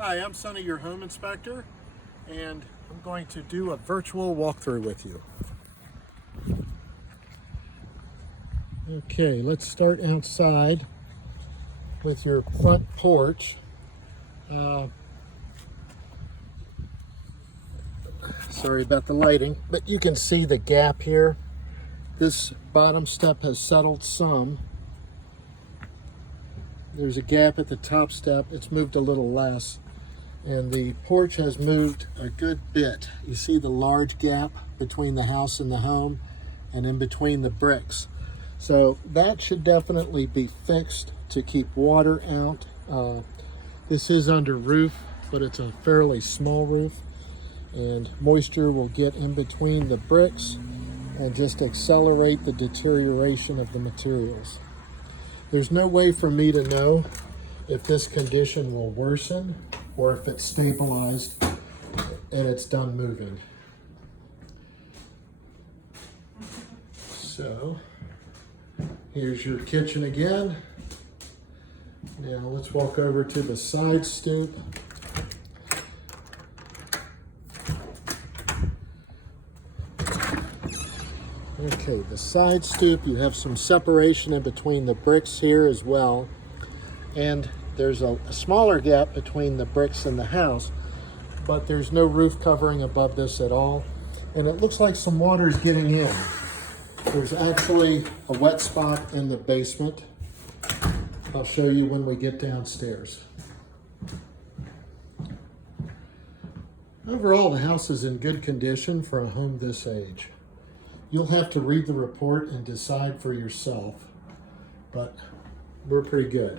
Hi, I'm Sonny, your home inspector, and I'm going to do a virtual walkthrough with you. Okay, let's start outside with your front porch. Sorry about the lighting, but you can see the gap here. This bottom step has settled some. There's a gap at the top step. It's moved a little less. And the porch has moved a good bit. You see the large gap between the house and the home and in between the bricks. So that should definitely be fixed to keep water out. This is under roof, but it's a fairly small roof, and moisture will get in between the bricks and just accelerate the deterioration of the materials. There's no way for me to know if this condition will worsen or if it's stabilized and it's done moving. So here's your kitchen again. Now let's walk over to the side stoop. Okay, the side stoop, you have some separation in between the bricks here as well. And there's a smaller gap between the bricks and the house, but there's no roof covering above this at all. And it looks like some water is getting in. There's actually a wet spot in the basement. I'll show you when we get downstairs. Overall, the house is in good condition for a home this age. You'll have to read the report and decide for yourself, but we're pretty good.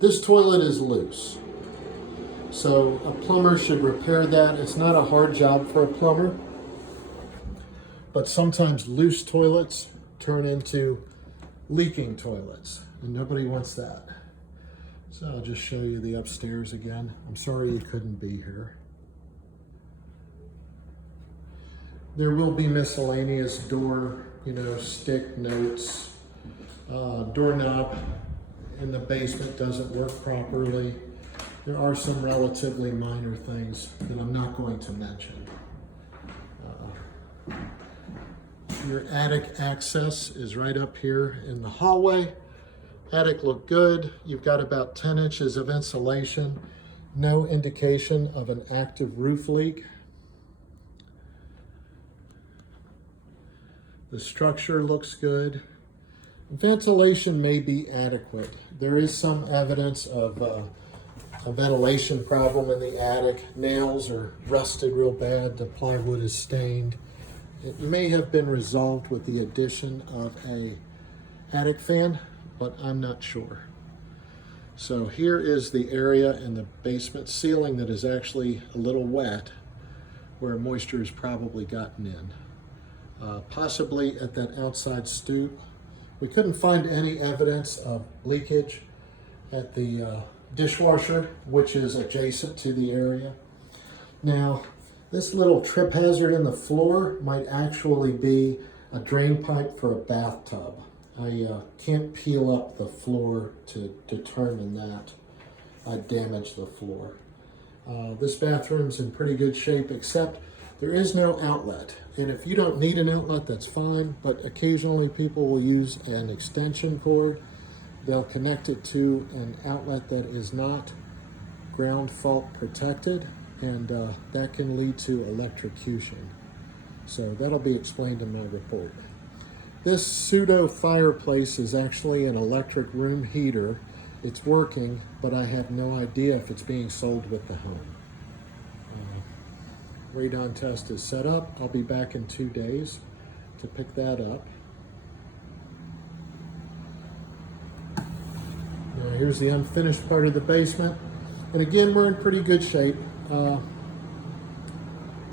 This toilet is loose, so a plumber should repair that. It's not a hard job for a plumber, but sometimes loose toilets turn into leaking toilets, and nobody wants that. So I'll just show you the upstairs again. I'm sorry you couldn't be here. There will be miscellaneous door, stick notes, doorknob in the basement doesn't work properly. There are some relatively minor things that I'm not going to mention. Your attic access is right up here in the hallway. Attic looked good. You've got about 10 inches of insulation. No indication of an active roof leak. The structure looks good. Ventilation may be adequate. There is some evidence of a ventilation problem in the attic. Nails are rusted real bad. The plywood is stained. It may have been resolved with the addition of a attic fan, but I'm not sure. So here is the area in the basement ceiling that is actually a little wet, where moisture has probably gotten in. Possibly at that outside stoop. We couldn't find any evidence of leakage at the dishwasher, which is adjacent to the area. Now, this little trip hazard in the floor might actually be a drain pipe for a bathtub. I can't peel up the floor to determine that. I damaged the floor. This bathroom's in pretty good shape, except there is no outlet. And if you don't need an outlet, that's fine, but occasionally people will use an extension cord. They'll connect it to an outlet that is not ground fault protected, and that can lead to electrocution. So that'll be explained in my report. This pseudo fireplace is actually an electric room heater. It's working, but I have no idea if it's being sold with the home. Radon test is set up. I'll be back in 2 days to pick that up. Now here's the unfinished part of the basement. And again, we're in pretty good shape.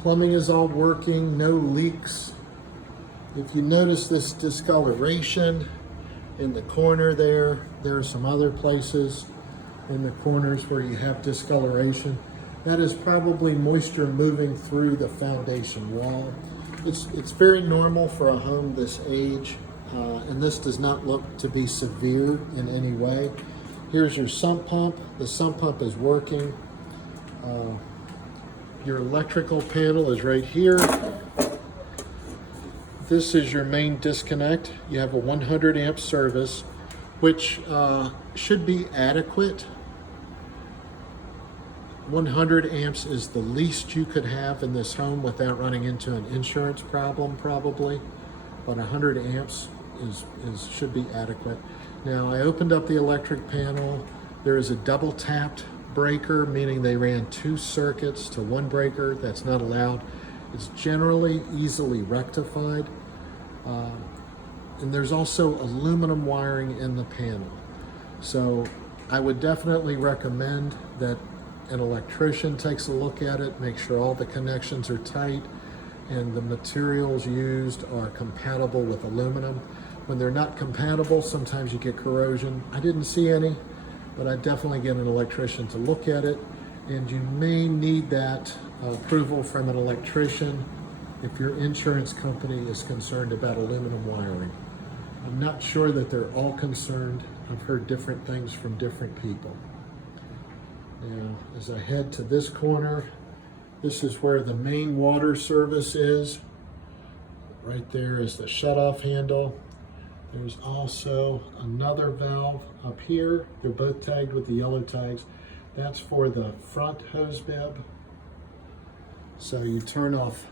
Plumbing is all working, no leaks. If you notice this discoloration in the corner there are some other places in the corners where you have discoloration. That is probably moisture moving through the foundation wall. It's very normal for a home this age, and this does not look to be severe in any way. Here's your sump pump. The sump pump is working. Your electrical panel is right here. This is your main disconnect. You have a 100 amp service, which should be adequate. 100 amps is the least you could have in this home without running into an insurance problem, probably. But 100 amps should be adequate. Now, I opened up the electric panel. There is a double tapped breaker, meaning they ran 2 circuits to 1 breaker. That's not allowed. It's generally easily rectified. And there's also aluminum wiring in the panel. So I would definitely recommend that an electrician takes a look at it, make sure all the connections are tight and the materials used are compatible with aluminum. When they're not compatible, sometimes you get corrosion. I didn't see any, but I'd definitely get an electrician to look at it. And you may need that approval from an electrician if your insurance company is concerned about aluminum wiring. I'm not sure that they're all concerned. I've heard different things from different people. Now, as I head to this corner, this is where the main water service is. Right there is the shutoff handle. There's also another valve up here. They're both tagged with the yellow tags. That's for the front hose bib. So you turn off